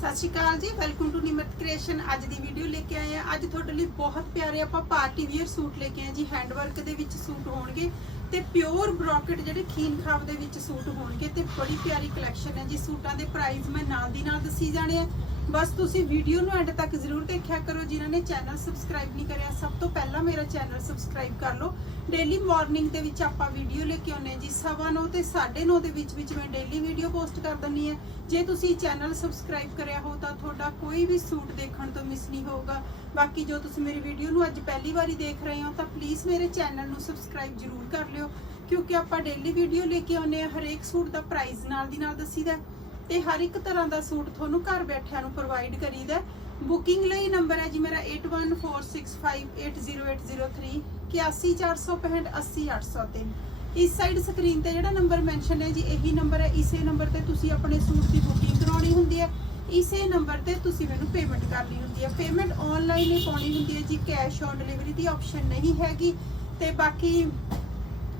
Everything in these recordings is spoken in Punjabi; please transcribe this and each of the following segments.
ਸਤਿ ਸ਼੍ਰੀ ਅਕਾਲ ਜੀ ਵੈਲਕਮ ਟੂ ਨਿਮਰਤ ਕ੍ਰੀਏਸ਼ਨ ਅੱਜ ਦੀ ਵੀਡੀਓ ਲੈ ਕੇ ਆਏ ਆ ਅੱਜ ਤੁਹਾਡੇ ਲਈ ਬਹੁਤ ਪਿਆਰੇ ਆਪਾਂ ਪਾਰਟੀ ਵੀਅਰ ਸੂਟ ਲੈ ਕੇ ਆਏ ਜੀ। ਹੈਂਡ ਵਰਕ ਦੇ ਵਿੱਚ ਸੂਟ ਹੋਣਗੇ ਤੇ ਪਿਓਰ ਬ੍ਰੋਕਟ ਜਿਹੜੇ ਖੀਨ ਖਾਬ ਦੇ ਵਿੱਚ ਸੂਟ ਹੋਣਗੇ ਤੇ ਬੜੀ ਪਿਆਰੀ ਕਲੈਕਸ਼ਨ ਹੈ ਜੀ। ਸੂਟਾਂ ਦੇ ਪ੍ਰਾਈਸ ਮੈਂ ਨਾਲ ਦੀ ਨਾਲ ਦੱਸੀ ਜਾਣੇ ਆ। ਬਸ ਤੁਸੀਂ ਵੀਡੀਓ ਨੂੰ ਐਂਡ ਤੱਕ ਜ਼ਰੂਰ ਦੇਖਿਆ ਕਰੋ। ਜਿਨ੍ਹਾਂ ਨੇ ਚੈਨਲ ਸਬਸਕ੍ਰਾਈਬ ਨਹੀਂ ਕਰਿਆ, ਸਭ ਤੋਂ ਪਹਿਲਾਂ ਮੇਰਾ ਚੈਨਲ ਸਬਸਕ੍ਰਾਈਬ ਕਰ ਲਓ। ਡੇਲੀ ਮਾਰਨਿੰਗ ਦੇ ਵਿੱਚ ਆਪਾਂ ਵੀਡੀਓ ਲੈ ਕੇ ਆਉਂਦੇ ਹਾਂ ਜੀ, ਸਵਾ ਨੌ ਤੇ 9:30 ਦੇ ਵਿੱਚ ਵਿੱਚ ਮੈਂ ਡੇਲੀ ਵੀਡੀਓ ਪੋਸਟ ਕਰ ਦਿੰਦੀ ਹਾਂ। ਜੇ ਤੁਸੀਂ ਚੈਨਲ ਸਬਸਕ੍ਰਾਈਬ ਕਰਿਆ ਹੋ ਤਾਂ ਤੁਹਾਡਾ ਕੋਈ ਵੀ ਸੂਟ ਦੇਖਣ ਤੋਂ ਮਿਸ ਨਹੀਂ ਹੋਊਗਾ। ਬਾਕੀ ਜੋ ਤੁਸੀਂ ਮੇਰੀ ਵੀਡੀਓ ਨੂੰ ਅੱਜ ਪਹਿਲੀ ਵਾਰੀ ਦੇਖ ਰਹੇ ਹੋ ਤਾਂ ਪਲੀਜ਼ ਮੇਰੇ ਚੈਨਲ ਨੂੰ ਸਬਸਕ੍ਰਾਈਬ ਜ਼ਰੂਰ ਕਰ ਲਿਓ, ਕਿਉਂਕਿ ਆਪਾਂ ਡੇਲੀ ਵੀਡੀਓ ਲੈ ਕੇ ਆਉਂਦੇ ਆ ਹਰੇਕ ਸੂਟ ਦਾ ਪ੍ਰਾਈਸ ਨਾਲ ਦੀ ਨਾਲ ਦੱਸੀਦਾ ਹੈ ਤੇ ਹਰ ਇੱਕ ਤਰ੍ਹਾਂ ਦਾ ਸੂਟ ਤੁਹਾਨੂੰ ਘਰ ਬੈਠਿਆਂ ਨੂੰ ਪ੍ਰੋਵਾਈਡ ਕਰੀਦਾ ਬੁਕਿੰਗ ਲਈ ਨੰਬਰ ਹੈ ਜੀ ਮੇਰਾ 8146580803 8146580803 ਇਸ ਸਾਈਡ ਸਕਰੀਨ ਤੇ ਜਿਹੜਾ ਨੰਬਰ ਮੈਂਸ਼ਨ ਹੈ ਜੀ, ਇਹੀ ਨੰਬਰ ਹੈ। ਇਸੇ ਨੰਬਰ ਤੇ ਤੁਸੀਂ ਆਪਣੇ ਸੂਟ ਦੀ ਬੁਕਿੰਗ ਕਰਾਉਣੀ ਹੁੰਦੀ ਹੈ। ਇਸੇ ਨੰਬਰ ਤੇ ਤੁਸੀਂ ਮੈਨੂੰ ਪੇਮੈਂਟ ਕਰਨੀ ਹੁੰਦੀ ਹੈ। ਪੇਮੈਂਟ ਆਨਲਾਈਨ ਹੀ ਪਾਉਣੀ ਹੁੰਦੀ ਹੈ ਜੀ। ਕੈਸ਼ ਔਨ ਡਿਲੀਵਰੀ ਦੀ ਆਪਸ਼ਨ ਨਹੀਂ ਹੈਗੀ। ਤੇ ਬਾਕੀ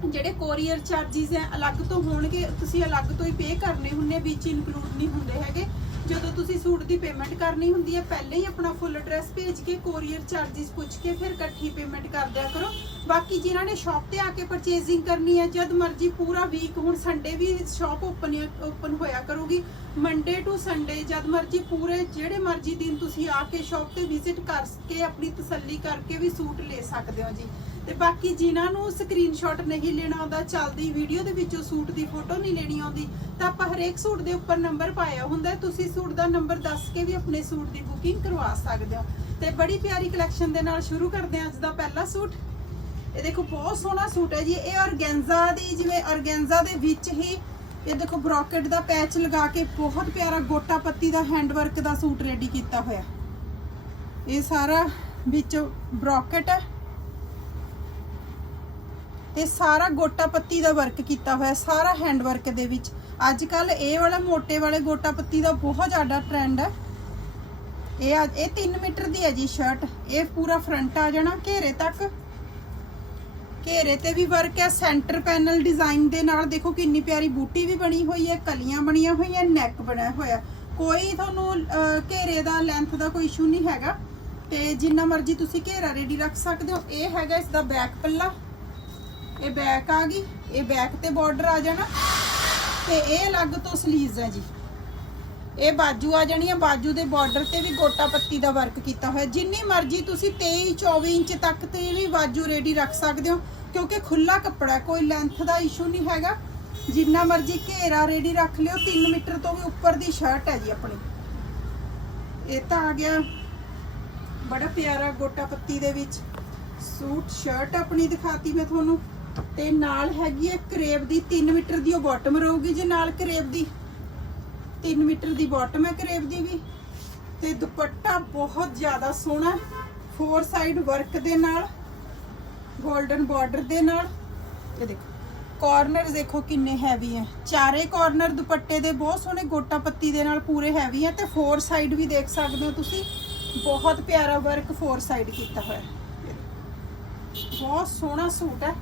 ਜਿਹੜੇ ਕੋਰੀਅਰ ਚਾਰजेस ਹੈ, ਅਲੱਗ ਤੋਂ ਹੋਣਗੇ। ਤੁਸੀਂ ਅਲੱਗ ਤੋਂ ਹੀ ਪੇ ਕਰਨੇ ਹੁੰਦੇ ਵਿੱਚ ਇਨਕਲੂਡ ਨਹੀਂ ਹੁੰਦੇ ਹੈਗੇ। ਜਦੋਂ ਤੁਸੀਂ ਸੂਟ ਦੀ ਪੇਮੈਂਟ ਕਰਨੀ ਹੁੰਦੀ ਹੈ, ਪਹਿਲੇ ਹੀ ਆਪਣਾ ਫੁੱਲ ਐਡਰੈਸ ਭੇਜ ਕੇ ਕੋਰੀਅਰ ਚਾਰजेस ਪੁੱਛ ਕੇ ਫਿਰ ਇਕੱਠੀ ਪੇਮੈਂਟ ਕਰ ਦਿਆ ਕਰੋ। ਬਾਕੀ ਜਿਨ੍ਹਾਂ ਨੇ ਸ਼ਾਪ ਤੇ ਆ ਕੇ ਪਰਚੇਜ਼ਿੰਗ ਕਰਨੀ ਹੈ, ਜਦ ਮਰਜ਼ੀ ਪੂਰਾ ਵੀਕ ਹੁਣ ਸੰਡੇ ਵੀ ਸ਼ਾਪ ਓਪਨ ਓਪਨ ਹੋਇਆ ਕਰੂਗੀ। ਮੰਡੇ ਟੂ ਸੰਡੇ ਜਦ ਮਰਜ਼ੀ ਪੂਰੇ, ਜਿਹੜੇ ਮਰਜ਼ੀ ਦਿਨ ਤੁਸੀਂ ਆ ਕੇ ਸ਼ਾਪ ਤੇ ਵਿਜ਼ਿਟ ਕਰਕੇ ਆਪਣੀ ਤਸੱਲੀ ਕਰਕੇ ਵੀ ਸੂਟ ਲੈ ਸਕਦੇ ਹੋ ਜੀ। ਤੇ ਬਾਕੀ ਜਿਨ੍ਹਾਂ ਨੂੰ ਸਕਰੀਨਸ਼ਾਟ ਨਹੀਂ ਲੈਣਾ ਆਉਂਦਾ, ਚੱਲਦੀ ਵੀਡੀਓ ਦੇ ਵਿੱਚੋਂ ਸੂਟ ਦੀ ਫੋਟੋ ਨਹੀਂ ਲੈਣੀ ਆਉਂਦੀ, ਤਾਂ ਆਪਾਂ ਹਰੇਕ ਸੂਟ ਦੇ ਉੱਪਰ ਨੰਬਰ ਪਾਇਆ ਹੁੰਦਾ ਤੁਸੀਂ ਸੂਟ ਦਾ ਨੰਬਰ ਦੱਸ ਕੇ ਵੀ ਆਪਣੇ ਸੂਟ ਦੀ ਬੁਕਿੰਗ ਕਰਵਾ ਸਕਦੇ ਹੋ। ਤੇ ਬੜੀ ਪਿਆਰੀ ਕਲੈਕਸ਼ਨ ਦੇ ਨਾਲ ਸ਼ੁਰੂ ਕਰਦੇ ਹਾਂ ਅੱਜ ਦਾ ਪਹਿਲਾ ਸੂਟ। ਇਹ ਦੇਖੋ, ਬਹੁਤ ਸੋਹਣਾ ਸੂਟ ਹੈ ਜੀ। ਇਹ ਔਰਗੈਂਜ਼ਾ ਦੀ, ਜਿਵੇਂ ਔਰਗੈਂਜ਼ਾ ਦੇ ਵਿੱਚ ਹੀ ਇਹ ਦੇਖੋ ਬ੍ਰੋਕਟ ਦਾ ਪੈਚ ਲਗਾ ਕੇ ਬਹੁਤ ਪਿਆਰਾ ਗੋਟਾ ਪੱਤੀ ਦਾ ਹੈਂਡ ਵਰਕ ਦਾ ਸੂਟ ਰੈਡੀ ਕੀਤਾ ਹੋਇਆ। ਇਹ ਸਾਰਾ ਵਿੱਚ ਬ੍ਰੋਕਟ ਹੈ। ਤੇ ਸਾਰਾ ਗੋਟਾ ਪੱਤੀ ਦਾ ਵਰਕ ਕੀਤਾ ਹੋਇਆ, ਸਾਰਾ ਹੈਂਡ ਵਰਕ ਦੇ ਵਿੱਚ। ਅੱਜ ਕੱਲ ਇਹ ਵਾਲਾ ਮੋਟੇ ਵਾਲੇ ਗੋਟਾ ਪੱਤੀ ਦਾ ਬਹੁਤ ਜ਼ਿਆਦਾ ਟ੍ਰੈਂਡ ਹੈ। ਇਹ ਅੱਜ- ਇਹ 3 ਮੀਟਰ ਦੀ ਹੈ ਜੀ ਸ਼ਰਟ ਇਹ ਪੂਰਾ ਫਰੰਟ ਆ ਜਾਣਾ, ਘੇਰੇ ਤੱਕ। ਘੇਰੇ ਤੇ ਵੀ ਵਰਕ ਹੈ ਸੈਂਟਰ ਪੈਨਲ ਡਿਜ਼ਾਈਨ ਦੇ ਨਾਲ ਦੇਖੋ ਕਿੰਨੀ ਪਿਆਰੀ ਬੂਟੀ ਵੀ ਬਣੀ ਹੋਈ ਹੈ, ਕਲੀਆਂ ਬਣੀਆਂ ਹੋਈਆਂ ਨੈਕ ਬਣਿਆ ਹੋਇਆ। ਕੋਈ ਤੁਹਾਨੂੰ ਘੇਰੇ ਦਾ ਲੈਂਥ ਦਾ ਕੋਈ ਇਸ਼ੂ ਨਹੀਂ ਹੈਗਾ। ਤੇ ਜਿੰਨਾ ਮਰਜ਼ੀ ਤੁਸੀਂ ਘੇਰਾ ਰੈਡੀ ਰੱਖ ਸਕਦੇ ਹੋ। ਇਹ ਹੈਗਾ ਇਸ ਦਾ ਬੈਕ ਪੱਲਾ। ਇਹ ਬੈਕ ਆ ਗਈ, ਇਹ ਬੈਕ ਤੇ ਬਾਰਡਰ ਆ ਜਾਣਾ ਤੇ ਇਹ ਅਲੱਗ ਤੋਂ ਸਲੀਵਸ ਹੈ ਜੀ। ਇਹ ਬਾਜੂ ਆ ਜਾਣੀ ਬਾਜੂ ਦੇ ਬਾਰਡਰ ਤੇ ਵੀ ਗੋਟਾ ਪੱਤੀ ਦਾ ਵਰਕ ਕੀਤਾ ਹੋਇਆ। ਜਿੰਨੀ ਮਰਜ਼ੀ ਤੁਸੀਂ 23 24 ਇੰਚ ਤੱਕ ਤੇ ਵੀ ਬਾਜੂ ਰੈਡੀ ਰੱਖ ਸਕਦੇ ਹੋ, ਕਿਉਂਕਿ ਖੁੱਲਾ ਕੱਪੜਾ ਕੋਈ ਲੈਂਥ ਦਾ ਇਸ਼ੂ ਨਹੀਂ ਹੈਗਾ। ਜਿੰਨਾ ਮਰਜ਼ੀ ਘੇਰਾ ਰੈਡੀ ਰੱਖ ਲਿਓ 3 ਮੀਟਰ ਤੋਂ ਵੀ ਉੱਪਰ ਦੀ ਸ਼ਰਟ ਹੈ ਜੀ ਆਪਣੀ। ਇਹ ਤਾਂ ਆ ਗਿਆ ਬੜਾ ਪਿਆਰਾ ਗੋਟਾ ਪੱਤੀ ਦੇ ਵਿੱਚ। ਸੂਟ ਸ਼ਰਟ ਆਪਣੀ ਦਿਖਾਤੀ ਮੈਂ ਤੁਹਾਨੂੰ। ਤੇ ਨਾਲ ਹੈਗੀ ਹੈ ਕਰੇਬ ਦੀ 3 ਮੀਟਰ ਦੀ, ਉਹ ਬਾਟਮ ਰਹੂਗੀ ਜੀ ਨਾਲ ਕਰੇਬ ਦੀ। 3 ਮੀਟਰ ਦੀ ਬਾਟਮ ਹੈ ਕਰੇਬ ਦੀ ਵੀ। ਤੇ ਦੁਪੱਟਾ ਬਹੁਤ ਜ਼ਿਆਦਾ ਸੋਹਣਾ ਫੋਰ ਸਾਈਡ ਵਰਕ ਦੇ ਨਾਲ 골ਡਨ ਬਾਰਡਰ ਦੇ ਨਾਲ। ਇਹ ਦੇਖੋ ਕਾਰਨਰ ਦੇਖੋ ਕਿੰਨੇ ਹੈਵੀ ਹੈ। ਚਾਰੇ ਕਾਰਨਰ ਦੁਪੱਟੇ ਦੇ ਬਹੁਤ ਸੋਹਣੇ ਗੋਟਾ ਪੱਤੀ ਦੇ ਨਾਲ ਪੂਰੇ ਹੈਵੀ ਹੈ। ਤੇ ਫੋਰ ਸਾਈਡ ਵੀ ਦੇਖ ਸਕਦੇ ਹੋ ਤੁਸੀਂ। ਬਹੁਤ ਪਿਆਰਾ ਵਰਕ ਫੋਰ ਸਾਈਡ ਕੀਤਾ ਹੋਇਆ ਬਹੁਤ ਸੋਹਣਾ ਸੂਟ ਹੈ।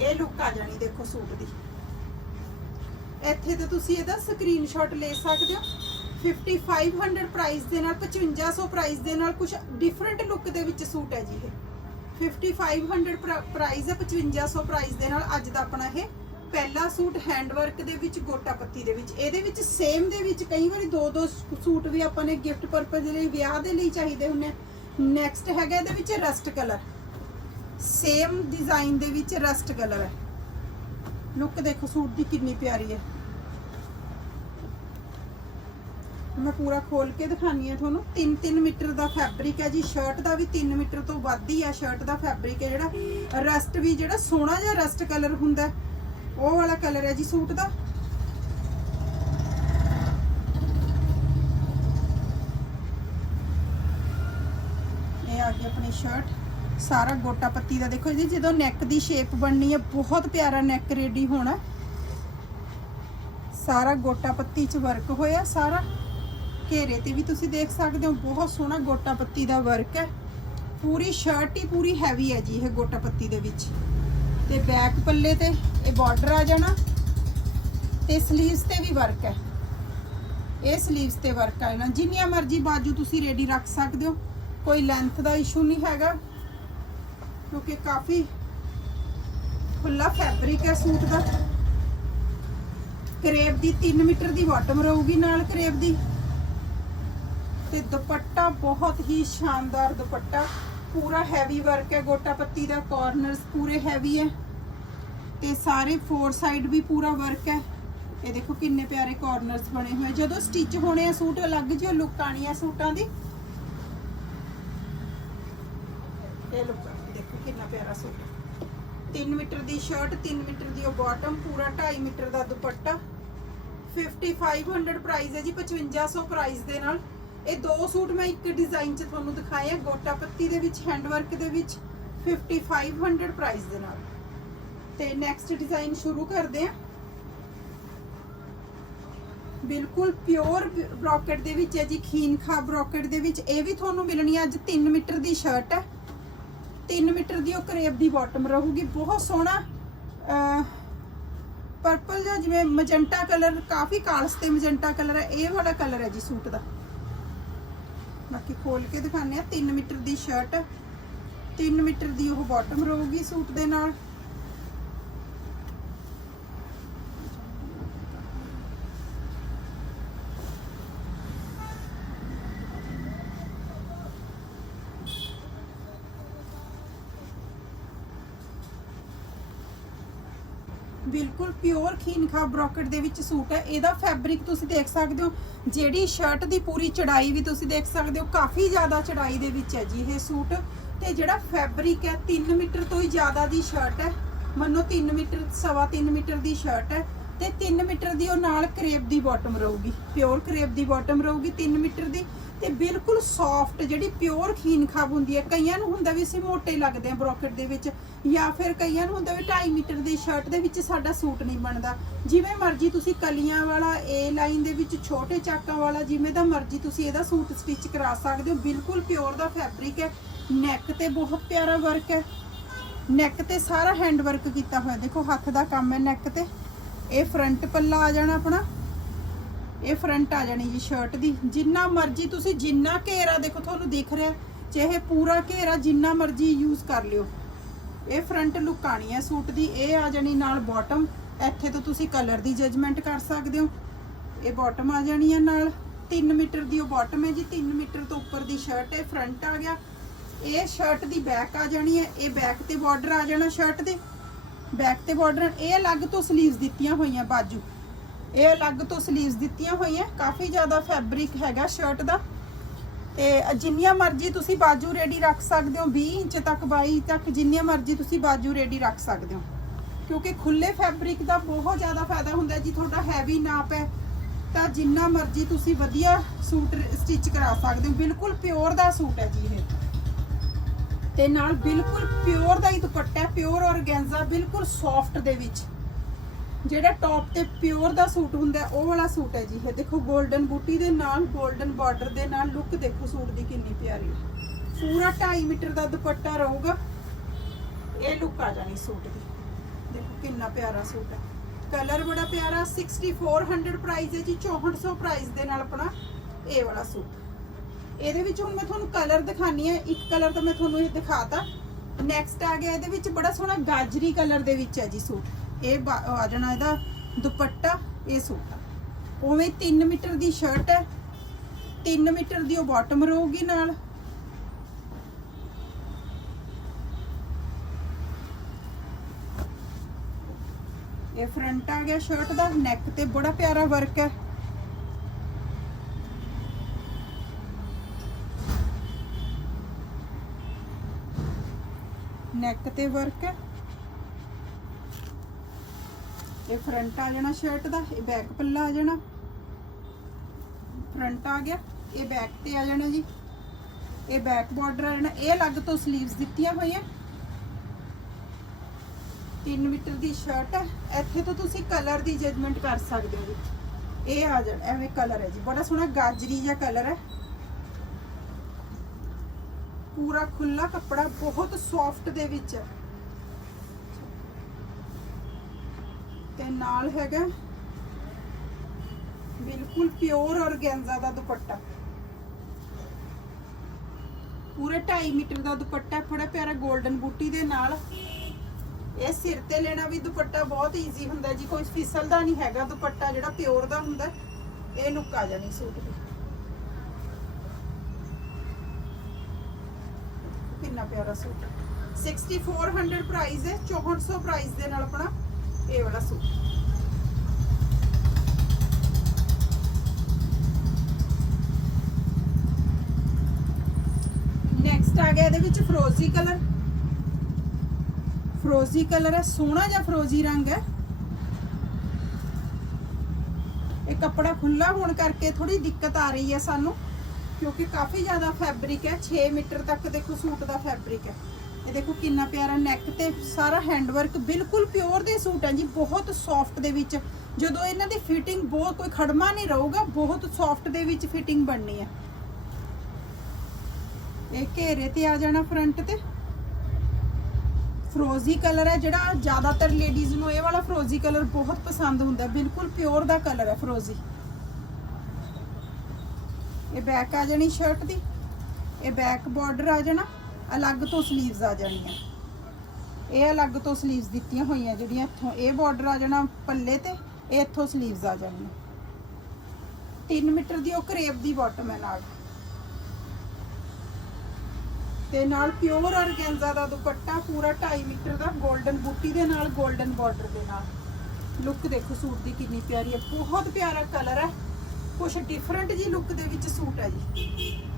ਇਹ ਲੁੱਕ ਆ ਜਾਣੀ ਦੇਖੋ ਸੂਟ ਦੀ। ਇੱਥੇ ਤੇ ਤੁਸੀਂ ਇਹਦਾ ਸਕਰੀਨਸ਼ਾਟ ਲੈ ਸਕਦੇ ਹੋ। 5500 ਪ੍ਰਾਈਸ ਦੇ ਨਾਲ 5500 ਪ੍ਰਾਈਸ ਦੇ ਨਾਲ ਕੁਝ ਡਿਫਰੈਂਟ ਲੁੱਕ ਦੇ ਵਿੱਚ ਸੂਟ ਹੈ ਜੀ ਇਹ। 5500 ਪ੍ਰਾਈਸ ਹੈ 5500 ਪ੍ਰਾਈਸ ਦੇ ਨਾਲ ਅੱਜ ਦਾ ਆਪਣਾ ਇਹ ਪਹਿਲਾ ਸੂਟ ਹੈਂਡ ਦੇ ਵਿੱਚ, ਗੋਟਾ ਪੱਤੀ ਦੇ ਵਿੱਚ। ਇਹਦੇ ਵਿੱਚ ਸੇਮ ਦੇ ਵਿੱਚ ਕਈ ਵਾਰੀ ਦੋ ਦੋ ਸੂਟ ਵੀ ਆਪਾਂ ਨੇ ਗਿਫਟ ਪਰਪਸ ਲਈ, ਵਿਆਹ ਦੇ ਲਈ ਚਾਹੀਦੇ ਹੁੰਦੇ ਨੈਕਸਟ ਹੈਗਾ ਇਹਦੇ ਵਿੱਚ ਰਸਟ ਕਲਰ ਸੇਮ ਡਿਜ਼ਾਈਨ ਦੇ ਵਿੱਚ ਰਸਟ ਕਲਰ ਹੈ। ਲੁੱਕ ਦੇਖੋ, ਸੂਟ ਦੀ ਕਿੰਨੀ ਪਿਆਰੀ ਹੈ। ਮੈਂ ਪੂਰਾ ਖੋਲ ਕੇ ਦਿਖਾਨੀ ਹੈ ਤੁਹਾਨੂੰ। 3-3 ਮੀਟਰ ਦਾ ਫੈਬਰਿਕ ਹੈ ਜੀ। ਸ਼ਰਟ ਦਾ ਵੀ 3 ਮੀਟਰ ਤੋਂ ਵੱਧ ਹੀ ਹੈ ਸ਼ਰਟ ਦਾ ਫੈਬਰਿਕ ਹੈ ਜਿਹੜਾ। ਰਸਟ ਵੀ ਜਿਹੜਾ ਸੋਹਣਾ ਜਿਹਾ ਰਸਟ ਕਲਰ ਹੁੰਦਾ ਉਹ ਵਾਲਾ ਕਲਰ ਹੈ ਜੀ ਸੂਟ ਦਾ। ਇਹ ਆ ਗਈ ਆਪਣੀ ਸ਼ਰਟ ਸਾਰਾ ਗੋਟਾ ਪੱਤੀ ਦਾ ਦੇਖੋ ਜੀ, ਜਦੋਂ ਨੈਕ ਦੀ ਸ਼ੇਪ ਬਣਨੀ ਹੈ, ਬਹੁਤ ਪਿਆਰਾ ਨੈਕ ਰੈਡੀ ਹੋਣਾ। ਸਾਰਾ ਗੋਟਾ ਪੱਤੀ ਚ ਵਰਕ ਹੋਇਆ, ਸਾਰਾ ਘੇਰੇ ਤੇ ਵੀ ਤੁਸੀਂ ਦੇਖ ਸਕਦੇ ਹੋ, ਬਹੁਤ ਸੋਹਣਾ ਗੋਟਾ ਪੱਤੀ ਦਾ ਵਰਕ ਹੈ। ਪੂਰੀ ਸ਼ਰਟ ਹੀ ਪੂਰੀ ਹੈਵੀ ਹੈ ਜੀ ਇਹ ਗੋਟਾ ਪੱਤੀ ਦੇ ਵਿੱਚ। ਤੇ ਬੈਕ ਪੱਲੇ ਤੇ ਇਹ ਬਾਰਡਰ ਆ ਜਾਣਾ ਤੇ ਸਲੀਵਸ ਤੇ ਵੀ ਵਰਕ ਹੈ। ਇਹ ਸਲੀਵਸ ਤੇ ਵਰਕ ਆ ਜਾਣਾ। ਜਿੰਨੀਆਂ ਮਰਜ਼ੀ ਬਾਜੂ ਤੁਸੀਂ ਰੈਡੀ ਰੱਖ ਸਕਦੇ ਹੋ, ਕੋਈ ਲੈਂਥ ਦਾ ਇਸ਼ੂ ਨਹੀਂ ਹੈਗਾ। ਕਿਉਂਕਿ ਕਾਫੀ ਖੁੱਲਾ ਫੈਬਰਿਕ ਹੈ ਸੂਟ ਦਾ। ਕਰੇਪ ਦੀ 3 ਮੀਟਰ ਦੀ ਬਾਟਮ ਰਹੂਗੀ ਨਾਲ ਕਰੇਪ ਦੀ। ਤੇ ਦੁਪੱਟਾ ਬਹੁਤ ਹੀ ਸ਼ਾਨਦਾਰ ਦੁਪੱਟਾ। ਪੂਰਾ ਹੈਵੀ ਵਰਕ ਹੈ ਗੋਟਾ ਪੱਤੀ ਦਾ ਕਾਰਨਰਸ ਪੂਰੇ ਹੈਵੀ ਹੈ। ਤੇ ਸਾਰੇ ਫੋਰ ਸਾਈਡ ਵੀ ਪੂਰਾ ਵਰਕ ਹੈ। ਇਹ ਦੇਖੋ ਕਿੰਨੇ ਪਿਆਰੇ ਕਾਰਨਰਸ ਬਣੇ ਹੋਏ। ਜਦੋਂ ਸਟਿਚ ਹੋਣੇ ਆ ਸੂਟ, ਅਲੱਗ ਜਿਹੀ ਲੁੱਕ ਆਣੀ ਆ ਸੂਟਾਂ ਦੀ। ਇਹ ਲੁੱਕ ਦੇਖੋ ਕਿੰਨਾ ਪਿਆਰਾ ਸੂਟ 3 ਮੀਟਰ ਦੀ ਸ਼ਰਟ 3 ਮੀਟਰ ਦੀ ਉਹ ਬਾਟਮ ਪੂਰਾ 2.5 ਮੀਟਰ ਦਾ ਦੁਪੱਟਾ। 5500 ਪ੍ਰਾਈਸ ਹੈ ਜੀ 5500 ਪ੍ਰਾਈਸ ਦੇ ਨਾਲ। ਇਹ ਦੋ ਸੂਟ ਮੈਂ ਇੱਕ ਡਿਜ਼ਾਈਨ 'ਚ ਤੁਹਾਨੂੰ ਦਿਖਾਏ ਆ, ਗੋਟਾ ਪੱਤੀ ਦੇ ਵਿੱਚ ਹੈਂਡ ਵਰਕ ਦੇ ਵਿੱਚ 5500 ਪ੍ਰਾਈਸ ਦੇ ਨਾਲ। ਤੇ ਨੈਕਸਟ ਡਿਜ਼ਾਈਨ ਸ਼ੁਰੂ ਕਰਦੇ ਆ। ਬਿਲਕੁਲ ਪਿਓਰ ਬ੍ਰੋਕਟ ਦੇ ਵਿੱਚ ਹੈ ਜੀ, ਖੀਨ ਖਾ ਬ੍ਰੋਕਟ ਦੇ ਵਿੱਚ। ਇਹ ਵੀ ਤੁਹਾਨੂੰ ਮਿਲਣੀ ਹੈ ਅੱਜ 3 ਮੀਟਰ ਦੀ ਸ਼ਰਟ ਹੈ। 3 ਮੀਟਰ ਦੀ ਉਹ ਕਰੇਬ ਦੀ ਬਾਟਮ ਰਹੂਗੀ, ਬਹੁਤ ਸੋਹਣਾ ਪਰਪਲ ਜਾਂ ਜਿਵੇਂ ਮਜੰਟਾ ਕਲਰ ਕਾਫੀ ਕਾਲਸ ਤੇ ਮਜੰਟਾ ਕਲਰ ਹੈ, ਇਹ ਵਾਲਾ ਕਲਰ ਹੈ ਜੀ ਸੂਟ ਦਾ। ਬਾਕੀ ਖੋਲ ਕੇ ਦਿਖਾਉਂਦੇ ਆ 3 ਮੀਟਰ ਦੀ ਸ਼ਰਟ 3 ਮੀਟਰ ਦੀ ਉਹ ਬਾਟਮ ਰਹੂਗੀ ਸੂਟ ਦੇ ਨਾਲ। ਬਿਲਕੁਲ ਪਿਓਰ ਖੀਨਖਾ ਬ੍ਰੋਕਟ ਦੇ ਵਿੱਚ ਸੂਟ ਹੈ। ਇਹਦਾ ਫੈਬਰਿਕ ਤੁਸੀਂ ਦੇਖ ਸਕਦੇ ਹੋ। ਜਿਹੜੀ ਸ਼ਰਟ ਦੀ ਪੂਰੀ ਚੜਾਈ ਵੀ ਤੁਸੀਂ ਦੇਖ ਸਕਦੇ ਹੋ। ਕਾਫੀ ਜ਼ਿਆਦਾ ਚੜਾਈ ਦੇ ਵਿੱਚ ਹੈ ਜੀ ਇਹ ਸੂਟ। ਤੇ ਜਿਹੜਾ ਫੈਬਰਿਕ ਹੈ 3 ਮੀਟਰ ਤੋਂ ਹੀ ਜ਼ਿਆਦਾ ਦੀ ਸ਼ਰਟ ਹੈ। ਮੰਨੋ 3 ਮੀਟਰ, ਸਵਾ 3 ਮੀਟਰ ਦੀ ਸ਼ਰਟ ਹੈ। ਤੇ 3 ਮੀਟਰ ਦੀ ਉਹ ਨਾਲ ਕਰੇਪ ਦੀ ਬਾਟਮ ਰਹੂਗੀ। ਪਿਓਰ ਕਰੇਪ ਦੀ ਬਾਟਮ ਰਹੂਗੀ 3 ਮੀਟਰ ਦੀ। ਤੇ ਬਿਲਕੁਲ ਸੌਫਟ ਜਿਹੜੀ ਪਿਓਰ ਖੀਨਖਾਬ ਹੁੰਦੀ ਹੈ, ਕਈਆਂ ਨੂੰ ਹੁੰਦਾ ਵੀ ਅਸੀਂ ਮੋਟੇ ਲੱਗਦੇ ਆ ਬ੍ਰੋਕਟ ਦੇ ਵਿੱਚ। ਜਾਂ ਫਿਰ ਕਈਆਂ ਨੂੰ ਹੁੰਦਾ ਵੀ 2.5 ਮੀਟਰ ਦੀ ਸ਼ਰਟ ਦੇ ਵਿੱਚ ਸਾਡਾ ਸੂਟ ਨਹੀਂ ਬਣਦਾ। ਜਿਵੇਂ ਮਰਜ਼ੀ ਤੁਸੀਂ ਕਲੀਆਂ ਵਾਲਾ ਏ ਲਾਈਨ ਦੇ ਵਿੱਚ ਛੋਟੇ ਚਾਕਾਂ ਵਾਲਾ, ਜਿਵੇਂ ਦਾ ਮਰਜ਼ੀ ਤੁਸੀਂ ਇਹਦਾ ਸੂਟ ਸਟਿਚ ਕਰਾ ਸਕਦੇ ਹੋ। ਬਿਲਕੁਲ ਪਿਓਰ ਦਾ ਫੈਬਰਿਕ ਹੈ। ਨੈਕ ਤੇ ਬਹੁਤ ਪਿਆਰਾ ਵਰਕ ਹੈ। ਨੈਕ ਤੇ ਸਾਰਾ ਹੈਂਡ ਵਰਕ ਕੀਤਾ ਹੋਇਆ। ਦੇਖੋ, ਹੱਥ ਦਾ ਕੰਮ ਹੈ ਨੈਕ ਤੇ। ਇਹ ਫਰੰਟ ਪੱਲਾ ਆ ਜਾਣਾ ਆਪਣਾ। ਇਹ ਫਰੰਟ ਆ ਜਾਣੀ ਜੀ ਸ਼ਰਟ ਦੀ। ਜਿੰਨਾ ਮਰਜ਼ੀ ਤੁਸੀਂ ਜਿੰਨਾ ਘੇਰਾ, ਦੇਖੋ, ਤੁਹਾਨੂੰ ਦਿਖ ਰਿਹਾ। ਚਾਹੇ ਪੂਰਾ ਘੇਰਾ, ਜਿੰਨਾ ਮਰਜ਼ੀ ਯੂਜ਼ ਕਰ ਲਿਓ। ਇਹ ਫਰੰਟ ਲੁੱਕ ਆਣੀ ਹੈ, ਸੂਟ ਦੀ, ਇਹ ਆ ਜਾਣੀ ਨਾਲ ਬਾਟਮ ਇੱਥੇ ਤੋਂ ਤੁਸੀਂ ਕਲਰ ਦੀ ਜਜਮੈਂਟ ਕਰ ਸਕਦੇ ਹੋ। ਇਹ ਬਾਟਮ ਆ ਜਾਣੀ ਹੈ ਨਾਲ 3 ਮੀਟਰ ਦੀ ਉਹ ਬਾਟਮ ਹੈ ਜੀ 3 ਮੀਟਰ ਤੋਂ ਉੱਪਰ ਦੀ ਸ਼ਰਟ ਹੈ ਫਰੰਟ ਆ ਗਿਆ। ਇਹ ਸ਼ਰਟ ਦੀ ਬੈਕ ਆ ਜਾਣੀ ਹੈ, ਇਹ ਬੈਕ ਤੇ ਬਾਰਡਰ ਆ ਜਾਣਾ ਸ਼ਰਟ ਦੇ। ਬੈਕ ਤੇ ਬਾਰਡਰ ਇਹ ਅਲੱਗ ਤੋਂ ਸਲੀਵਸ ਦਿੱਤੀਆਂ ਹੋਈਆਂ ਬਾਜੂ। ਇਹ ਅਲੱਗ ਤੋਂ ਸਲੀਵਸ ਦਿੱਤੀਆਂ ਹੋਈਆਂ, ਕਾਫੀ ਜ਼ਿਆਦਾ ਫੈਬਰਿਕ ਹੈਗਾ ਸ਼ਰਟ ਦਾ। ਤੇ ਜਿੰਨੀਆਂ ਮਰਜ਼ੀ ਤੁਸੀਂ ਬਾਜੂ ਰੈਡੀ ਰੱਖ ਸਕਦੇ ਹੋ 20 ਇੰਚ ਤੱਕ 22 ਤੱਕ, ਜਿੰਨੀਆਂ ਮਰਜ਼ੀ ਤੁਸੀਂ ਬਾਜੂ ਰੈਡੀ ਰੱਖ ਸਕਦੇ ਹੋ। ਕਿਉਂਕਿ ਖੁੱਲੇ ਫੈਬਰਿਕ ਦਾ ਬਹੁਤ ਜ਼ਿਆਦਾ ਫਾਇਦਾ ਹੁੰਦਾ, ਜੀ ਤੁਹਾਡਾ ਹੈਵੀ ਨਾਪ ਹੈ, ਤਾਂ ਜਿੰਨਾ ਮਰਜ਼ੀ ਤੁਸੀਂ ਵਧੀਆ ਸੂਟ ਸਟਿਚ ਕਰਾ ਸਕਦੇ ਹੋ। ਬਿਲਕੁਲ ਪਿਓਰ ਦਾ ਸੂਟ ਹੈ ਜੀ ਇਹ। ਤੇ ਨਾਲ ਬਿਲਕੁਲ ਪਿਓਰ ਦਾ ਹੀ ਦੁਪੱਟਾ ਹੈ ਪਿਓਰ ਔਰਗੈਂਜ਼ਾ, ਬਿਲਕੁਲ ਸੌਫਟ ਦੇ ਵਿੱਚ। ਜਿਹੜਾ ਟੌਪ ਤੇ ਪਿਓਰ ਦਾ ਸੂਟ ਹੁੰਦਾ ਉਹ ਵਾਲਾ ਸੂਟ ਹੈ ਜੀ। ਇਹ ਦੇਖੋ 골ਡਨ ਬੂਟੀ ਦੇ ਨਾਲ 골ਡਨ ਬਾਰਡਰ ਦੇ ਨਾਲ ਲੁੱਕ ਦੇਖੋ ਸੂਟ ਦੀ ਕਿੰਨੀ ਪਿਆਰੀ ਪੂਰਾ 2.5 ਮੀਟਰ ਦਾ ਦੁਪੱਟਾ ਰਹੂਗਾ। ਇਹ ਲੁੱਕ ਆ ਜਾਣੀ ਸੂਟ ਦੀ। ਦੇਖੋ, ਕਿੰਨਾ ਪਿਆਰਾ ਸੂਟ ਹੈ। ਕਲਰ ਬੜਾ ਪਿਆਰਾ 6400 ਪ੍ਰਾਈਸ ਹੈ ਜੀ 6400 ਪ੍ਰਾਈਸ ਦੇ ਨਾਲ ਆਪਣਾ ਇਹ ਵਾਲਾ ਸੂਟ। ਇਹਦੇ ਵਿੱਚ ਹੁਣ ਮੈਂ ਤੁਹਾਨੂੰ ਕਲਰ ਦਿਖਾਣੀ ਹੈ। ਇੱਕ ਕਲਰ ਤਾਂ ਮੈਂ ਤੁਹਾਨੂੰ ਇਹ ਦਿਖਾਤਾ। ਨੈਕਸਟ ਆ ਗਿਆ, ਇਹਦੇ ਵਿੱਚ ਬੜਾ ਸੋਹਣਾ ਗਾਜਰੀ ਕਲਰ ਦੇ ਵਿੱਚ ਹੈ ਜੀ ਸੂਟ। ਇਹ ਆ ਜਾਣਾ ਇਹਦਾ ਦੁਪੱਟਾ, ਇਹ ਸੂਟ ਆ। ਉਵੇਂ 3 ਮੀਟਰ ਦੀ ਸ਼ਰਟ ਹੈ। 3 ਮੀਟਰ ਦੀ ਉਹ ਬਾਟਮ ਰਹੂਗੀ ਨਾਲ। ਇਹ ਫਰੰਟ ਆ ਗਿਆ ਸ਼ਰਟ ਦਾ ਨੈਕ ਤੇ ਬੜਾ ਪਿਆਰਾ ਵਰਕ ਹੈ। ਨੈਕ ਤੇ ਵਰਕ ਹੈ। ਇਹ ਫਰੰਟ ਆ ਜਾਣਾ ਸ਼ਰਟ ਦਾ, ਇਹ ਬੈਕ ਪੱਲਾ ਆ ਜਾਣਾ। ਫਰੰਟ ਆ ਗਿਆ, ਇਹ ਬੈਕ ਤੇ ਆ ਜਾਣਾ ਜੀ। ਇਹ ਬੈਕ ਬਾਰਡਰ ਆ ਜਾਣਾ, ਇਹ ਅਲੱਗ ਤੋਂ ਸਲੀਵਸ ਦਿੱਤੀਆਂ ਹੋਈਆਂ। 3 ਮੀਟਰ ਦੀ ਸ਼ਰਟ ਹੈ, ਇੱਥੇ ਤੋਂ ਤੁਸੀਂ ਕਲਰ ਦੀ ਜਜਮੈਂਟ ਕਰ ਸਕਦੇ ਹੋ ਜੀ। ਇਹ ਆ ਜਾਣਾ, ਐਵੇਂ ਕਲਰ ਹੈ ਜੀ। ਬੜਾ ਸੋਹਣਾ ਗਾਜਰੀ ਜਿਹਾ ਕਲਰ ਹੈ। ਪੂਰਾ ਖੁੱਲਾ ਕੱਪੜਾ ਬਹੁਤ ਸੌਫਟ ਦੇ ਵਿੱਚ ਹੈ। ਨਾਲ ਹੈਗਾ। ਬਿਲਕੁਲ ਪਿਓਰ ਔਰਗੈਂਜ਼ਾ ਦਾ ਦੁਪੱਟਾ। ਪੂਰੇ 2.5 ਮੀਟਰ ਦਾ ਦੁਪੱਟਾ ਬੜਾ ਪਿਆਰਾ 골ਡਨ ਬੂਟੀ ਦੇ ਨਾਲ। ਇਹ ਸਿਰ ਤੇ ਲੈਣਾ ਵੀ ਦੁਪੱਟਾ ਬਹੁਤ ਈਜ਼ੀ ਹੁੰਦਾ ਜੀ, ਕੋਈ ਫਿਸਲਦਾ ਨਹੀਂ ਹੈਗਾ ਦੁਪੱਟਾ ਜਿਹੜਾ ਪਿਓਰ ਦਾ ਹੁੰਦਾ। ਇਹ ਨੁੱਕ ਆ ਜਾਣੀ ਸੂਟ ਦੀ ਕਿੰਨਾ ਪਿਆਰਾ ਸੂਟ। 6400 ਪ੍ਰਾਈਸ ਹੈ 6400 ਪ੍ਰਾਈਸ ਦੇ ਨਾਲ ਆਪਣਾ। ਇਹ ਵਾਲਾ ਸੂਟ। ਨੈਕਸਟ ਆ ਗਿਆ ਇਹਦੇ ਵਿੱਚ ਫਰੋਜ਼ੀ ਕਲਰ। ਫਰੋਜ਼ੀ ਕਲਰ ਹੈ, ਸੋਹਣਾ ਜਿਹਾ ਫਰੋਜ਼ੀ ਰੰਗ ਹੈ। ਇਹ ਕੱਪੜਾ ਖੁੱਲਾ ਹੋਣ ਕਰਕੇ ਥੋੜੀ ਦਿੱਕਤ ਆ ਰਹੀ ਹੈ ਸਾਨੂੰ, ਕਿਉਂਕਿ ਕਾਫੀ ਜ਼ਿਆਦਾ ਫੈਬਰਿਕ ਹੈ 6 ਮੀਟਰ ਤੱਕ ਦੇਖੋ ਸੂਟ ਦਾ ਫੈਬਰਿਕ ਹੈ। ਇਹ ਦੇਖੋ ਕਿੰਨਾ ਪਿਆਰਾ ਨੈਕ ਤੇ ਸਾਰਾ ਹੈਂਡਵਰਕ ਬਿਲਕੁਲ ਪਿਓਰ ਦੇ ਸੂਟ ਹੈ ਜੀ, ਬਹੁਤ ਸੌਫਟ ਦੇ ਵਿੱਚ। ਜਦੋਂ ਇਹਨਾਂ ਦੀ ਫਿਟਿੰਗ ਬਹੁਤ ਕੋਈ ਖੜਮਾ ਨਹੀਂ ਰਹੂਗਾ, ਬਹੁਤ ਸੌਫਟ ਦੇ ਵਿੱਚ ਫਿਟਿੰਗ ਬਣਨੀ ਹੈ। ਇਹ ਘੇਰੇ ਤੇ ਆ ਜਾਣਾ ਫਰੰਟ ਤੇ। ਫਰੋਜ਼ੀ ਕਲਰ ਹੈ ਜਿਹੜਾ, ਜ਼ਿਆਦਾਤਰ ਲੇਡੀਜ਼ ਨੂੰ ਇਹ ਵਾਲਾ ਫਰੋਜ਼ੀ ਕਲਰ ਬਹੁਤ ਪਸੰਦ ਹੁੰਦਾ, ਬਿਲਕੁਲ ਪਿਓਰ ਦਾ ਕਲਰ ਹੈ ਫਰੋਜ਼ੀ ਇਹ ਬੈਕ ਆ ਜਾਣੀ ਸ਼ਰਟ ਦੀ, ਇਹ ਬੈਕ ਬਾਰਡਰ ਆ ਜਾਣਾ। ਅਲੱਗ ਤੋਂ ਸਲੀਵਸ ਆ ਜਾਣੀਆਂ। ਇਹ ਅਲੱਗ ਤੋਂ ਸਲੀਵਸ ਦਿੱਤੀਆਂ ਹੋਈਆਂ ਜਿਹੜੀਆਂ ਇੱਥੋਂ, ਇਹ ਬਾਰਡਰ ਆ ਜਾਣਾ ਪੱਲੇ ਤੇ, ਇਹ ਇੱਥੋਂ ਸਲੀਵਸ ਆ ਜਾਣੀਆਂ। 3 ਮੀਟਰ ਦੀ ਉਹ ਕਰੇਪ ਦੀ ਬਾਟਮ ਹੈ ਨਾਲ। ਤੇ ਨਾਲ ਪਿਓਰ ਆਰਗੈਂਜ਼ਾ ਦਾ ਦੁਪੱਟਾ ਪੂਰਾ 2.5 ਮੀਟਰ ਦਾ 골ਡਨ ਬੂਟੀ ਦੇ ਨਾਲ 골ਡਨ ਬਾਰਡਰ ਦੇ ਨਾਲ। ਲੁੱਕ ਦੇਖੋ ਸੂਟ ਦੀ ਕਿੰਨੀ ਪਿਆਰੀ ਹੈ, ਬਹੁਤ ਪਿਆਰਾ ਕਲਰ ਹੈ। ਕੁਝ ਡਿਫਰੈਂਟ ਜੀ ਲੁੱਕ ਦੇ ਵਿੱਚ ਸੂਟ ਹੈ ਜੀ।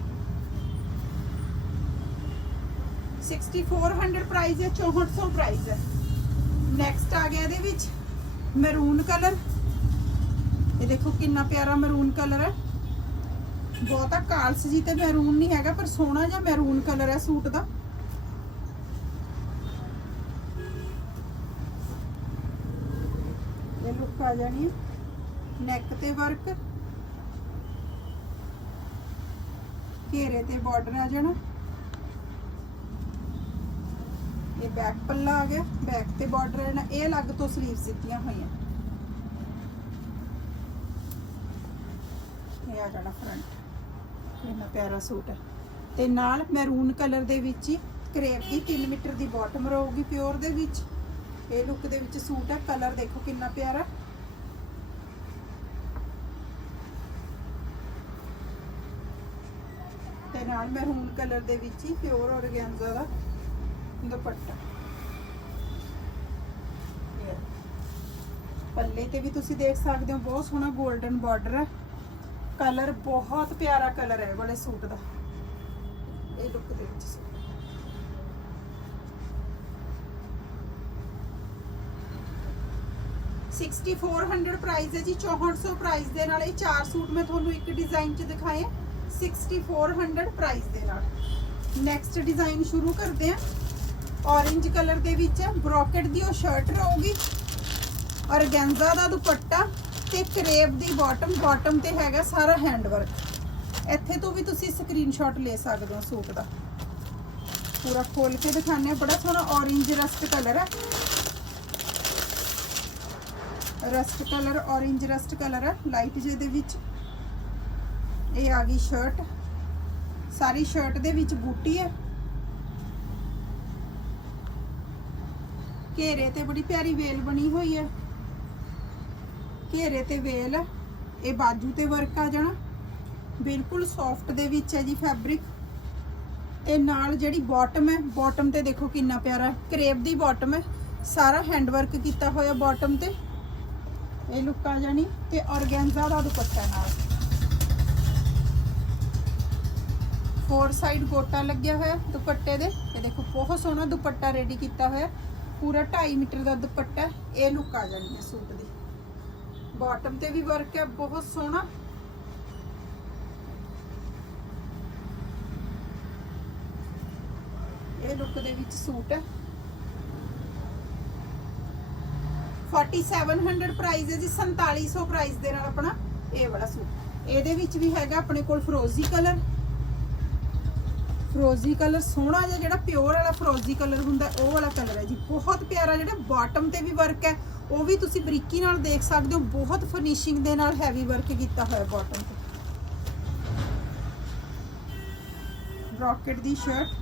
6400 ਪ੍ਰਾਈਸ ਹੈ 6400 ਪ੍ਰਾਈਸ ਹੈ। ਨੈਕਸਟ ਆ ਗਿਆ ਇਹਦੇ ਵਿੱਚ ਮੈਰੂਨ ਕਲਰ ਇਹ ਦੇਖੋ ਕਿੰਨਾ ਪਿਆਰਾ ਮੈਰੂਨ ਕਲਰ ਹੈ। ਬਹੁਤਾ ਕਾਲਸ ਜੀ ਤੇ ਮੈਰੂਨ ਨਹੀਂ ਹੈਗਾ, ਪਰ ਸੋਹਣਾ ਜਿਹਾ ਮੈਰੂਨ ਕਲਰ ਹੈ ਸੂਟ ਦਾ। ਇਹ ਲੁੱਕ ਆ ਜਾਣੀ ਨੈਕ ਤੇ ਵਰਕ ਘੇਰੇ ਤੇ ਬਾਰਡਰ ਆ ਜਾਣਾ। ਇਹ ਬੈਕ ਪੱਲਾ ਆ ਗਿਆ ਬੈਕ ਤੇ ਬਾਰਡਰ ਹੈ ਨਾ ਇਹ ਅਲੱਗ ਤੋਂ ਸਲੀਵਸ ਦਿੱਤੀਆਂ ਹੋਈਆਂ। ਇਹ ਆ ਜਾਣਾ ਫਰੰਟ ਕਿੰਨਾ ਪਿਆਰਾ ਸੂਟ ਹੈ ਤੇ ਨਾਲ ਮੈਰੂਨ ਕਲਰ ਦੇ ਵਿੱਚ ਹੀ ਕਰੇਪ ਦੀ 3 ਮੀਟਰ ਦੀ ਬਾਟਮ ਰਹੂਗੀ ਪਿਓਰ ਦੇ ਵਿੱਚ। ਇਹ ਲੁੱਕ ਦੇ ਵਿੱਚ ਸੂਟ ਹੈ ਕਲਰ ਦੇਖੋ ਕਿੰਨਾ ਪਿਆਰਾ। ਤੇ ਨਾਲ ਮੈਰੂਨ ਕਲਰ ਦੇ ਵਿੱਚ ਹੀ ਪਿਓਰ ਔਰਗੈਂਜ਼ਾ ਦਾ ਦੁਪੱਟਾ। ਇਹ। ਪੱਲੇ ਤੇ ਵੀ ਤੁਸੀਂ ਦੇਖ ਸਕਦੇ ਹੋ, ਬਹੁਤ ਸੋਹਣਾ 골ਡਨ ਬਾਰਡਰ ਹੈ। ਕਲਰ ਬਹੁਤ ਪਿਆਰਾ ਕਲਰ ਹੈ ਇਹ ਵਾਲੇ ਸੂਟ ਦਾ। ਇਹ ਲੁੱਕ ਦੇ ਵਿੱਚ ਸੂਟ। ਸਿਕਸਟੀ 6400 ਪ੍ਰਾਈਸ ਹੈ ਜੀ 6400 ਪ੍ਰਾਈਸ ਦੇ ਨਾਲ ਇਹ ਚਾਰ ਸੂਟ ਮੈਂ ਤੁਹਾਨੂੰ ਇੱਕ ਡਿਜ਼ਾਈਨ 'ਚ ਦਿਖਾਏ 6400 ਪ੍ਰਾਈਸ ਦੇ ਨਾਲ। ਨੈਕਸਟ ਡਿਜ਼ਾਈਨ ਸ਼ੁਰੂ ਕਰਦੇ ਹਾਂ। ਔਰੇਂਜ ਕਲਰ ਦੇ ਵਿੱਚ ਬ੍ਰੋਕਟ ਦੀ ਉਹ ਸ਼ਰਟ ਰਹੂਗੀ ਔਰਗੈਂਜ਼ਾ ਦਾ ਦੁਪੱਟਾ ਤੇ ਕਰੇਬ ਦੀ ਬਾਟਮ ਬਾਟਮ ਤੇ ਹੈਗਾ ਸਾਰਾ ਹੈਂਡ ਵਰਕ ਇੱਥੇ ਤੋਂ ਵੀ ਤੁਸੀਂ ਸਕਰੀਨਸ਼ਾਟ ਲੈ ਸਕਦੇ ਹੋ ਸੂਟ ਦਾ। ਪੂਰਾ ਖੋਲ ਕੇ ਦਿਖਾਣੇ ਬੜਾ ਸੋਹਣਾ ਔਰੇਂਜ ਰਸਟ ਕਲਰ ਹੈ। Rust colour orange rust colour ਹੈ ਲਾਈਟ ਜੇ ਦੇ ਵਿੱਚ। ਇਹ ਆ ਗਈ ਸ਼ਰਟ ਸਾਰੀ ਸ਼ਰਟ ਦੇ ਵਿੱਚ ਬੂਟੀ ਹੈ। ਘੇਰੇ ਤੇ ਬੜੀ ਪਿਆਰੀ ਵੇਲ ਬਣੀ ਹੋਈ ਹੈ ਘੇਰੇ ਤੇ ਵੇਲ ਹੈ ਇਹ ਬਾਜੂ ਤੇ ਵਰਕ ਆ ਜਾਣਾ। ਬਿਲਕੁਲ ਸੌਫਟ ਦੇ ਵਿੱਚ ਹੈ ਜੀ ਫੈਬਰਿਕ ਇਹ ਨਾਲ ਜਿਹੜੀ ਬਾਟਮ ਹੈ ਬਾਟਮ ਤੇ ਦੇਖੋ ਕਿੰਨਾ ਪਿਆਰਾ ਕਰੇਪ ਦੀ ਬਾਟਮ ਹੈ। ਸਾਰਾ ਹੈਂਡ ਵਰਕ ਕੀਤਾ ਹੋਇਆ ਬਾਟਮ ਤੇ। ਇਹ ਲੁੱਕ ਆ ਜਾਣੀ ਤੇ ਔਰਗੈਂਜ਼ਾ ਦਾ ਦੁਪੱਟਾ ਨਾਲ। ਫੋਰ ਸਾਈਡ ਗੋਟਾ ਲੱਗਿਆ ਹੋਇਆ ਦੁਪੱਟੇ ਦੇ। ਇਹ ਦੇਖੋ ਬਹੁਤ ਸੋਹਣਾ ਦੁਪੱਟਾ ਰੈਡੀ ਕੀਤਾ ਹੋਇਆ। ਪੂਰਾ 2.5 ਮੀਟਰ ਦਾ ਦੁਪੱਟਾ ਇਹ ਲੁੱਕ ਆ ਜਾਣੀ ਹੈ ਸੂਟ ਦੀ। ਬਾਟਮ ਤੇ ਵੀ ਵਰਕ ਹੈ, ਬਹੁਤ ਸੋਹਣਾ। ਇਹ ਲੁੱਕ ਦੇ ਵਿੱਚ ਸੂਟ ਹੈ। 4700 ਪ੍ਰਾਈਸ ਹੈ ਜੀ 4700 ਪ੍ਰਾਈਸ ਦੇ ਨਾਲ ਆਪਣਾ ਇਹ ਵਾਲਾ ਸੂਟ। ਇਹਦੇ ਵਿੱਚ ਵੀ ਹੈਗਾ ਆਪਣੇ ਕੋਲ ਫਰੋਜ਼ੀ ਕਲਰ ਫਰੋਜ਼ੀ ਕਲਰ, ਸੋਹਣਾ ਜਿਹਾ ਜਿਹੜਾ ਪਿਓਰ ਵਾਲਾ ਫਰੋਜ਼ੀ ਕਲਰ ਹੁੰਦਾ, ਉਹ ਵਾਲਾ ਕਲਰ ਹੈ ਜੀ। ਬਹੁਤ ਪਿਆਰਾ ਜਿਹੜਾ ਬਾਟਮ ਤੇ ਵੀ ਵਰਕ ਹੈ, ਉਹ ਵੀ ਤੁਸੀਂ ਬਰੀਕੀ ਨਾਲ ਦੇਖ ਸਕਦੇ ਹੋ। ਬਹੁਤ ਫਿਨਿਸ਼ਿੰਗ ਦੇ ਨਾਲ ਹੈਵੀ ਵਰਕ ਕੀਤਾ ਹੋਇਆ ਬਾਟਮ ਤੇ। ਬ੍ਰੌਕਟ ਦੀ ਸ਼ਰਟ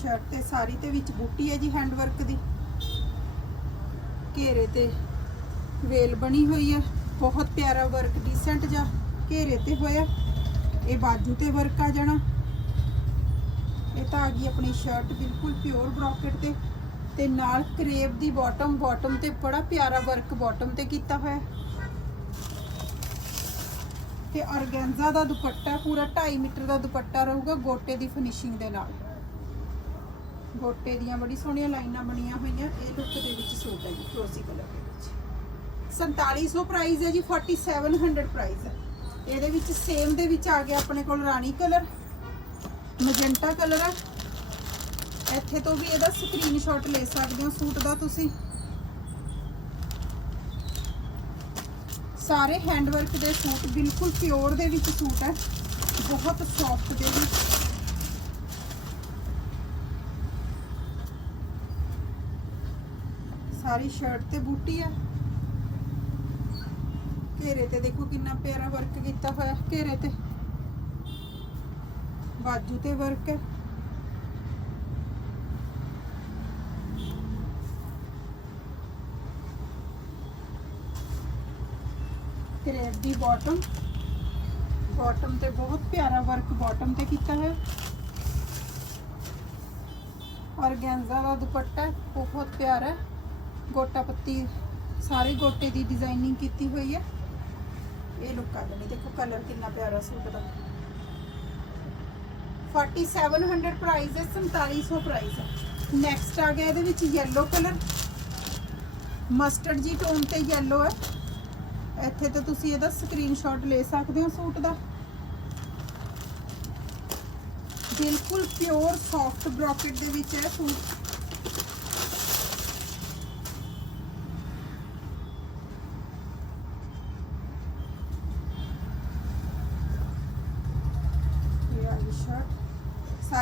ਸ਼ਰਟ ਤੇ ਸਾਰੀ ਤੇ ਵਿੱਚ ਬੂਟੀ ਹੈ ਜੀ ਹੈਂਡ ਵਰਕ ਦੀ। ਘੇਰੇ ਤੇ ਵੇਲ ਬਣੀ ਹੋਈ ਹੈ ਬਹੁਤ ਪਿਆਰਾ ਵਰਕ ਡੀਸੈਂਟ ਜਿਹਾ ਘੇਰੇ ਤੇ ਹੋਇਆ। ਇਹ ਬਾਜੂ ਤੇ ਵਰਕ ਆ ਜਾਣਾ। ਇਹ ਤਾਂ ਆ ਗਈ ਆਪਣੀ ਸ਼ਰਟ ਬਿਲਕੁਲ ਪਿਓਰ ਬ੍ਰੌਕਟ ਤੇ। ਤੇ ਨਾਲ ਕਰੇਪ ਦੀ ਬਾਟਮ ਬਾਟਮ ਤੇ ਬੜਾ ਪਿਆਰਾ ਵਰਕ ਬਾਟਮ ਤੇ ਕੀਤਾ ਹੋਇਆ। ਤੇ ਆਰਗੈਂਜ਼ਾ ਦਾ ਦੁਪੱਟਾ, ਪੂਰਾ 2.5 ਮੀਟਰ ਦਾ ਦੁਪੱਟਾ ਰਹੂਗਾ ਗੋਟੇ ਦੀ ਫਿਨਿਸ਼ਿੰਗ ਦੇ ਨਾਲ। ਗੋਟੇ ਦੀਆਂ ਬੜੀ ਸੋਹਣੀਆਂ ਲਾਈਨਾਂ ਬਣੀਆਂ ਹੋਈਆਂ, ਇਹ ਲੁੱਕ ਦੇ ਵਿੱਚ ਸੂਟ ਹੈ ਜੀ, ਫਰੋਜ਼ੀ ਕਲਰ ਦੇ ਵਿੱਚ। 4700 ਪ੍ਰਾਈਸ ਹੈ ਜੀ 4700 ਪ੍ਰਾਈਸ ਹੈ। ਇਹਦੇ ਵਿੱਚ ਸੇਮ ਦੇ ਵਿੱਚ ਆ ਗਿਆ ਆਪਣੇ ਕੋਲ ਰਾਣੀ ਕਲਰ ਮੈਜੈਂਟਾ ਕਲਰ ਹੈ। ਇੱਥੇ ਤੋਂ ਵੀ ਇਹਦਾ ਸਕਰੀਨਸ਼ਾਟ ਲੈ ਸਕਦੇ ਹੋ ਸੂਟ ਦਾ ਤੁਸੀਂ। ਸਾਰੇ ਹੈਂਡਵਰਕ ਦੇ ਸੂਟ ਬਿਲਕੁਲ ਪਿਓਰ ਦੇ ਵਿੱਚ ਸੂਟ ਹੈ। ਬਹੁਤ ਸੌਫਟ ਦੇ ਵਿੱਚ। ਸਾਰੀ ਸ਼ਰਟ ਤੇ ਬੂਟੀ ਹੈ ਘੇਰੇ ਤੇ ਦੇਖੋ ਕਿੰਨਾ ਪਿਆਰਾ ਵਰਕ ਕੀਤਾ ਹੋਇਆ ਘੇਰੇ ਤੇ। ਬਾਜੂ ਤੇ ਵਰਕ ਹੈ ਕਰੇਪ ਦੀ ਬਾਟਮ ਬਾਟਮ ਤੇ ਬਹੁਤ ਪਿਆਰਾ ਵਰਕ ਬਾਟਮ ਤੇ ਕੀਤਾ ਹੈ ਔਰਗੈਂਜ਼ਾ ਦਾ ਦੁਪੱਟਾ ਹੈ, ਬਹੁਤ ਪਿਆਰਾ। ਹੈ। ਗੋਟਾ ਪੱਤੀ, ਸਾਰੇ ਗੋਟੇ ਦੀ ਡਿਜ਼ਾਈਨਿੰਗ ਕੀਤੀ ਹੋਈ ਹੈ। ਇਹ ਲੁੱਕ ਆ ਜਾਣੀ ਦੇਖੋ ਕਲਰ ਕਿੰਨਾ ਪਿਆਰਾ ਸੂਟ ਦਾ 4700 ਪ੍ਰਾਈਸ ਹੈ 4700 ਪ੍ਰਾਈਸ ਹੈ। ਨੈਕਸਟ ਆ ਗਿਆ ਇਹਦੇ ਵਿੱਚ yellow ਕਲਰ ਮਸਟਰਡ ਜੀ ਟੋਨ ਤੇ yellow ਹੈ। ਇੱਥੇ ਤੇ ਤੁਸੀਂ ਇਹਦਾ ਸਕਰੀਨਸ਼ਾਟ ਲੈ ਸਕਦੇ ਹੋ ਸੂਟ ਦਾ। ਬਿਲਕੁਲ ਪਿਓਰ ਸੌਫਟ ਬ੍ਰੋਕਟ ਦੇ ਵਿੱਚ ਹੈ ਸੂਟ ਇਹ ਆ ਗਈ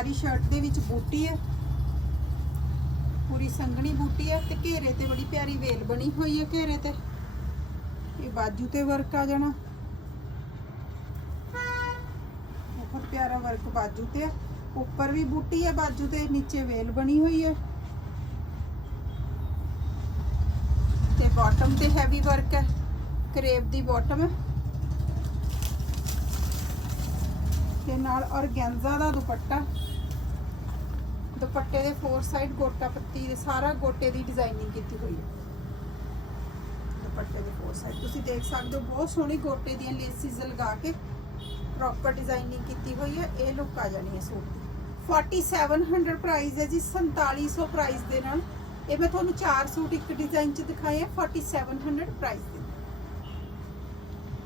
ਸ਼ਰਟ ਸ਼ਰਟ ਦੇ ਵਿੱਚ ਬੂਟੀ ਹੈ। ਪੂਰੀ ਸੰਘਣੀ ਬੂਟੀ ਹੈ ਤੇ ਘੇਰੇ ਤੇ ਬੜੀ ਪਿਆਰੀ ਵੇਲ ਬਣੀ ਹੋਈ ਹੈ ਘੇਰੇ ਤੇ। ਇਹ ਬਾਜੂ ਤੇ ਵਰਕ ਆ ਜਾਣਾ। ਬਹੁਤ ਪਿਆਰਾ ਵਰਕ ਬਾਜੂ ਤੇ ਉੱਪਰ ਵੀ ਬੂਟੀ ਹੈ, ਬਾਜੂ ਤੇ ਨੀਚੇ ਵੇਲ ਬਣੀ ਹੋਈ ਹੈ। ਤੇ ਬਾਟਮ ਤੇ ਹੈਵੀ ਵਰਕ ਹੈ। ਕਰੇਬ ਦੀ ਬਾਟਮ ਹੈ। ਤੇ ਨਾਲ ਔਰਗੈਂਜ਼ਾ ਦਾ ਦੁਪੱਟਾ। ਦੁਪੱਟੇ ਦੇ ਫੋਰ ਸਾਈਡ ਗੋਟਾ ਪੱਤੀ ਦੇ ਸਾਰਾ ਗੋਟੇ ਦੀ ਡਿਜ਼ਾਈਨਿੰਗ ਕੀਤੀ ਹੋਈ ਹੈ। ਦੁਪੱਟੇ ਦੇ ਫੋਰ ਸਾਈਡ ਤੁਸੀਂ ਦੇਖ ਸਕਦੇ ਹੋ, ਬਹੁਤ ਸੋਹਣੀ ਗੋਟੇ ਦੀਆਂ ਲੇਸਿਸ ਲਗਾ ਕੇ ਪ੍ਰੋਪਰ ਡਿਜ਼ਾਈਨਿੰਗ ਕੀਤੀ ਹੋਈ ਹੈ। ਇਹ ਲੁੱਕ ਆ ਜਾਣੀ ਹੈ ਸੂਟ ਦੀ। 4700 ਪ੍ਰਾਈਸ ਹੈ ਜੀ 4700 ਪ੍ਰਾਈਸ ਦੇ ਨਾਲ। ਇਹ ਮੈਂ ਤੁਹਾਨੂੰ ਚਾਰ ਸੂਟ ਇੱਕ ਡਿਜ਼ਾਈਨ ਚ ਦਿਖਾਏ ਆ। 4700 ਪ੍ਰਾਈਸ ਦੇ